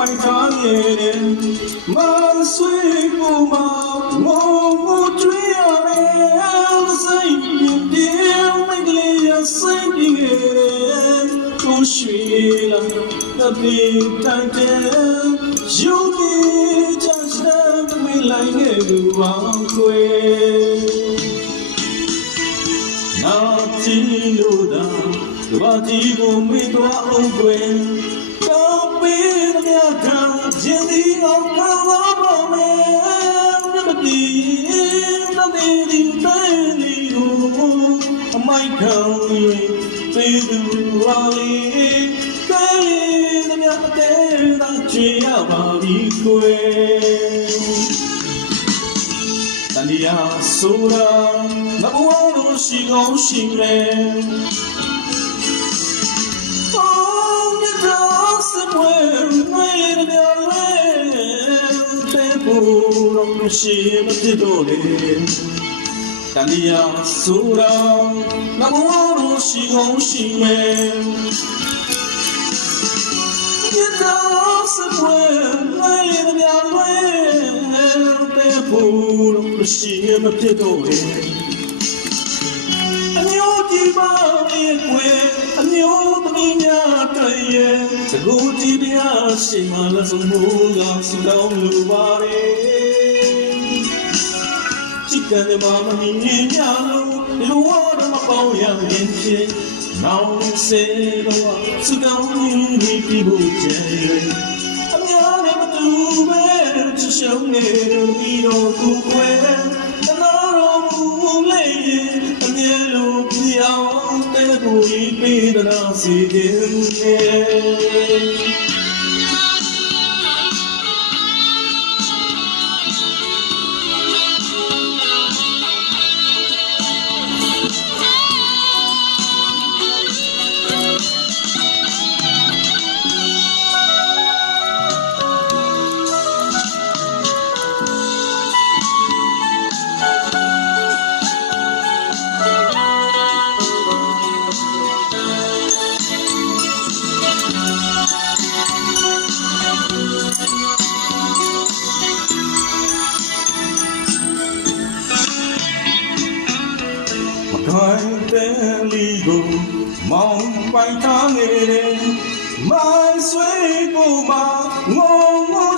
ပိုင်ထားရဲ့မဆွေးကိုမငုံကျွေးရတယ်စိတ်ပြေမိကလေးရစိတ်ပြေကိုရွှေလာတပြေတိုင်းတဲ့ယူပြီးချမ်းသာမလိုက်ခဲ့သူပါခွေနာတီလို့သာဘာတီကိုမေ့သွားအောင်ခွေကောင်းပြီးမြတ်ကရင်ဒီအောင်ကောင်းပါမယ်မတီးတည်းဒီတိုင်းဒီကိုအမိုက်ခံ၍သေသူပါလေကဲမြတ်တဲ့သာချေရပါပြီခွေတန်ဒီယာဆိုရာမဘဝလို့ရှိကောင်းရှိမယ်ရှိမဖြစ်တော့လေတန်ဒီယာဆိုရာငါဘဝလို့ရှိကောင်းရှိမယ်ဒီတော့စပွဲနိုင်ရလွယ်တဲ့ဖို့လို့ရှိမဖြစ်တော့လေအမျိုးကြီးပါရဲ့ကွယ်အမျိုးသမီးများတည်းရဲ့သကူတီးပြရှိမှလည်းဆုံးမှုကစကောင်းလူပါလေကံမမမင်းညာလို့လူဝါဒမပေါရရင်ချင်းနောင်စေတော့စကောင်းကြီးပြီးဖို့ကြဲအများနဲ့မတူပဲချရှုံးနေပြီးတော့ကိုယ်ွယ်တနာတော်မူလေအမြဲလို့ပြောင်းတဲ့ကိုကြီးပေးတဲ့နာစီတဲ့ခိုင်တဲ့လီကိုမောင်းပိုင်ထားနေတယ်မိုင်းဆွေးကိုမငုံ